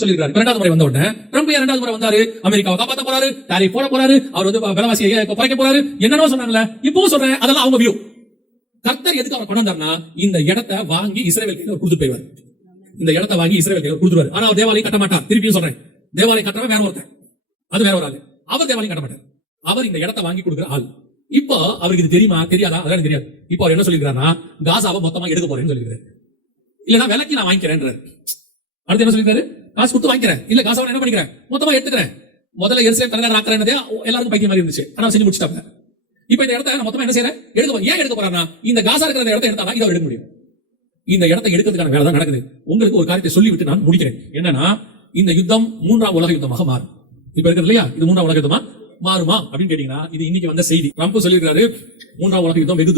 சொல்லிருக்காரு. இரண்டாவது முறை வந்த உடனே ட்ரம்ப் இரண்டாவது முறை வந்தாரு, அமெரிக்காவை காப்பாற்ற போறாரு, டாரிஃப் போட போறாரு, அவர் விலைவாசியை குறைக்க போறாரு, என்னென்ன சொன்னாங்கல்ல. இப்பவும் சொல்றேன், அதெல்லாம் அவங்க வியூ. கர்த்தர் எதுக்கு அவர் கொண்டு வந்தாருன்னா, இந்த இடத்தை வாங்கி இஸ்ரவேல் கையில கொடுத்து போய்வார். இந்த இடத்தை வாங்கி இஸ்ரவேல் கையில கொடுத்துருவாரு. ஆனா அவர் தேவாலயம் கட்ட மாட்டார். திருப்பியும் சொல்றேன், தேவாலயம் கட்டுறவன் வேற ஒருத்தர், அது வேற ஒரு ஆளு. அவர் தேவாலயம் கட்ட மாட்டார். அவர் இந்த இடத்தை வாங்கி கொடுக்குற ஆள். இப்போ அவருக்கு இது தெரியுமா தெரியாதா? அதான் தெரியாது. இப்போ அவர் என்ன சொல்லிருக்காருன்னா, காசாவை மொத்தமா எடுக்க போறேன்னு சொல்லிருக்காரு. இல்லன்னா விலைக்கு நான் வாங்கிக்கிறேன். அடுத்து என்ன சொல்லிருக்காரு? காசு கொடுத்து வாங்கிக்கிறேன், இல்ல காசாவை என்ன பண்ணிக்கிறேன், மொத்தமா எடுத்துக்கிறேன். முதல்ல எருசலேம் தலைநகர் ஆக்குறேன்னதே எல்லாருக்கும் பைத்தியம் மாதிரி இருந்துச்சு. ஆனா செஞ்சு முடிச்சிட்டாங்க. இப்ப இந்த இடத்த மொத்தமா என்ன செய்யறேன், எடுக்க. ஏன் எடுக்க போறாருன்னா, இந்த காசா இருக்கிற இடத்தை எடுத்தா இதை எடுக்க முடியும். இந்த இடத்தை எடுக்கிறதுக்கான வேலை தான் நடக்குது. உங்களுக்கு ஒரு காரியத்தை சொல்லிவிட்டு நான் முடிக்கிறேன். என்னன்னா, இந்த யுத்தம் மூன்றாம் உலக யுத்தமாக மாறும். இப்ப இருக்கிறது இல்லையா, இது மூன்றாம் உலக யுத்தமா மாறுமா அப்படின்னு கேட்டீங்கன்னா, இது இன்னைக்கு வந்த செய்தி. ட்ரம்ப் சொல்லியிருக்காரு, மூன்றாம் உலக யுத்தம் வெகு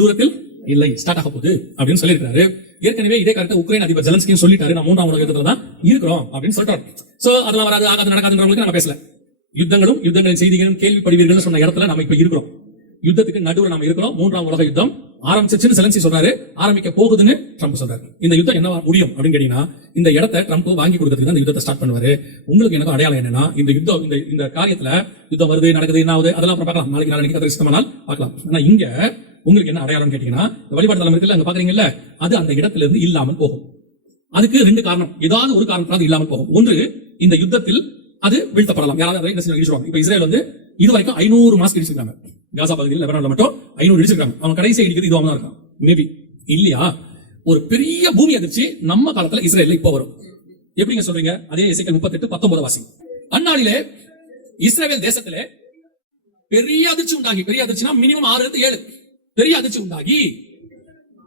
தூரத்தில் இல்லை, ஸ்டார்ட் ஆக போகுது அப்படின்னு சொல்லியிருக்காரு. ஏற்கனவே இதே கருத்தை உக்ரைன் அதிபர் ஜெலன்ஸ்கி சொல்லிட்டாரு, நான் மூன்றாம் உலக யுத்தத்துல தான் இருக்கிறோம் அப்படின்னு சொல்லிட்டாரு. சோ அதெல்லாம் வராது, ஆகாது, நடக்காதுன்றவங்களுக்கு நம்ம பேசல. யுத்தங்களின் செய்திகளும் கேள்விப்படுவீர்கள் சொன்ன இடத்துல நம்ம இப்ப இருக்கிறோம். யுத்தத்துக்கு நடுவில் நம்ம இருக்கிறோம். மூன்றாம் உலக யுத்தம் ஆரம்பிச்சிருச்சுன்னு ஜெலன்ஸ்கி சொல்றாரு, ஆரம்பிக்க போகுதுன்னு ட்ரம்ப் சொல்றாரு. இந்த யுத்தம் என்ன முடியும் அப்படின்னு கேட்டீங்கன்னா, இந்த இடத்தை ட்ரம்ப் வாங்கி கொடுக்கறதுக்கு இந்த யுத்தத்தை ஸ்டார்ட் பண்ணுவாரு. உங்களுக்கு எனக்கு அடையாளம் என்னன்னா, இந்த யுத்தம் இந்த காரியத்துல யுத்தம் வருது, நடக்குது, என்ன ஆகுது, அதெல்லாம் பார்க்கலாம். நாளைக்கு நாளைக்கு கதை இஷ்டமானால் பார்க்கலாம். ஆனா இங்க உங்களுக்கு என்ன அடையாளம் கேட்டீங்கன்னா, வழிபாடு தளம் இருக்குல்ல, அங்க பாக்குறீங்கல்ல, அது அந்த இடத்துல இருந்து இல்லாமல் போகும். அதுக்கு ரெண்டு காரணம், ஏதாவது ஒரு காரணத்தால் இல்லாமல் போகும். ஒன்று, இந்த யுத்தத்தில் அது வீழ்த்தப்படலாம். யாராவது இடிச்சிருவாங்க. இப்ப இஸ்ரேல் இது வரைக்கும் 500 மாஸ்க் இடிச்சிருக்காங்க. காசா பகுதியில் லெபனான்ல மட்டும் 500 இடிச்சிருக்காங்க. அவங்க கடைசி இடிக்கிறது இதுவாக தான் இருக்கான். மேபி இல்லையா, ஒரு பெரிய பூமி அதிர்ச்சி நம்ம காலத்துல இஸ்ரேல்ல இப்ப வரும். எப்படிங்க சொல்றீங்க? அதே எசேக்கியேல் 38:19 வாசி. அந்நாளிலே இஸ்ரேல் தேசத்திலே பெரிய அதிர்ச்சி உண்டாகி, பெரிய அதிர்ச்சினா மினிமம் 6-7 பெரிய அதிர்ச்சி உண்டாகி,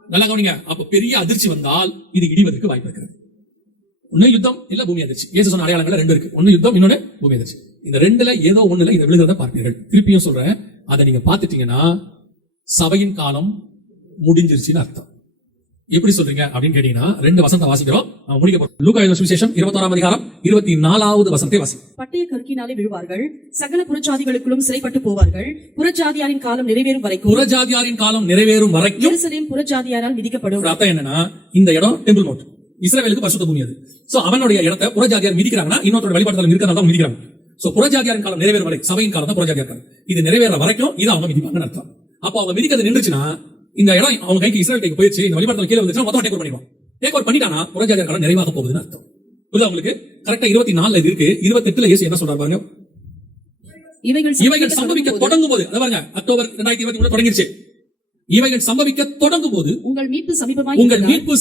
நல்லா கவனிங்க. அப்ப பெரிய அதிர்ச்சி வந்தால் இது இடிவதற்கு வாய்ப்பு இருக்கிறது. ஒன்னு யுத்தம், இல்ல பூமி அதிர்ச்சி. இயேசு சொன்ன அடையாளங்கள் ரெண்டு இருக்கு. ஒன்னு யுத்தம், இன்னொன்னு பூமி அதிர்ச்சி. இந்த ரெண்டுல ஏதோ ஒண்ணுல இந்த விழுகிறத பார்ப்பீர்கள். திருப்பியும் சொல்றேன், அதை நீங்க பாத்துட்டீங்கன்னா சபையின் காலம் முடிஞ்சிருச்சுன்னு அர்த்தம். எப்படி சொல்றீங்க அப்படின்னு கேட்டீங்கன்னா, ரெண்டு வசனத்தை வாசிக்கிறோம், முடிக்க போறோம். லூக்கா எழுதின சுவிசேஷம் 21ஆம் அதிகாரம் 24வது வசனத்தை வாசி. பட்டய கற்கினாலே விழுவார்கள், சகல புறஜாதிகளுக்குள்ளும் சிறைப்பட்டு போவார்கள், புறஜாதியாரின் காலம் நிறைவேறும் வரைக்கும் எருசலேம் புறஜாதியாரால் மிதிக்கப்படும். அர்த்தம் என்னன்னா, இந்த இடம் டெம்பிள் மவுண்ட், இஸ்ரவேலுக்கு பரிசுத்த பூமி. அது சோ அவனுடைய இடத்தை புறஜாதியார் மிதிக்கிறாங்கன்னா, இன்னொரு வழிபாடுதல் இருக்கிறதா தான் மிதிக்கிறாங்க. சோ புறஜாதியாரின் காலம் நிறைவேறும் வரை, சபையின் காலம் தான் புறஜாதியார் காலம். இது நிறைவேற வரைக்கும் இது அவங்க மிதிப்பாங்கன்னு அர்த்தம். அப்போ அவங்க மிதிக்கிறது நின்றுச்சுன்னா, இந்த இடம் அவங்க கைக்கு இஸ்ரேல் கைக்கு போயிடுச்சு, இந்த வழிபாடுதல் கீழே வந்துச்சுன்னா மொத்தம் டேக் ஓவர் பண்ணிடுவோம். டேக் ஓவர் பண்ணிட்டானா புறஜாதியார் காலம் நிறைவாக போகுதுன்னு அர்த்தம். புரியுதா உங்களுக்கு? கரெக்டா 24 இது இருக்கு. 28 இயேசு என்ன சொல்றாரு பாருங்க. இவைகள் சம்பவிக்க தொடங்கும் போது, பாருங்க, அக்டோபர் 2023 தொடங்கிருச்சு. இவைகள் சம்பவிக்க தொடங்கும் போது உங்கள் மீட்பு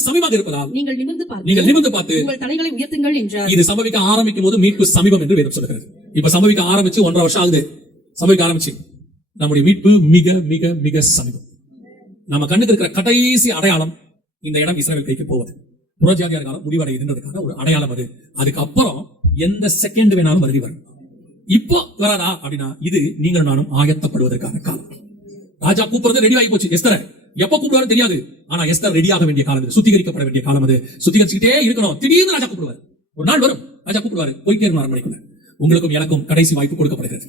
சமீபமாக இருப்பதால் நீங்கள் நிமிர்ந்து பார்த்து உங்கள் தலைகளை உயர்த்துங்கள் என்றார். இது சம்பவிக்க ஆரம்பிக்கும் போது மீட்பு சமீபம் என்று வேதம் சொல்கிறது. இப்ப சம்பவிக்க ஆரம்பிச்சு 1.5 வருஷம் ஆகுது. சம்பவிக்க ஆரம்பிச்சு நம்முடைய மீட்பு மிக மிக மிக சமீபம். நம்ம கண்ணுக்கு இருக்கிற கடைசி அடையாளம் இந்த இடம் இஸ்ரவேல் கைக்கு போவது. புறஜாதியார் காலம் முடிவடையுதுன்றதுக்கான ஒரு அடையாளம் அது. அதுக்கப்புறம் எந்த செகண்ட் வேணாலும் வருதி வரும். இப்போ வராதா அப்படின்னா, இது நீங்கள் நானும் ஆயத்தப்படுவதற்கான காலம். ராஜா கூப்பிடுறது ரெடி ஆகி போச்சு. எஸ்தர் எப்ப கூப்பிடுவாரு தெரியாது. ஆனா எஸ்தர் ரெடி ஆக வேண்டிய காலம், சுத்திகரிக்கப்பட வேண்டிய காலம். அது சுத்திகரிச்சுக்கிட்டே இருக்கணும். திடீர்னு ராஜா கூப்பிடுவார். ஒரு நாள் வரும், ராஜா கூப்பிடுவாரு, போயிட்டே இருக்கணும். அரண்மனைக்குள்ள உங்களுக்கும் எனக்கும் கடைசி வாய்ப்பு கொடுக்கப்படுகிறது.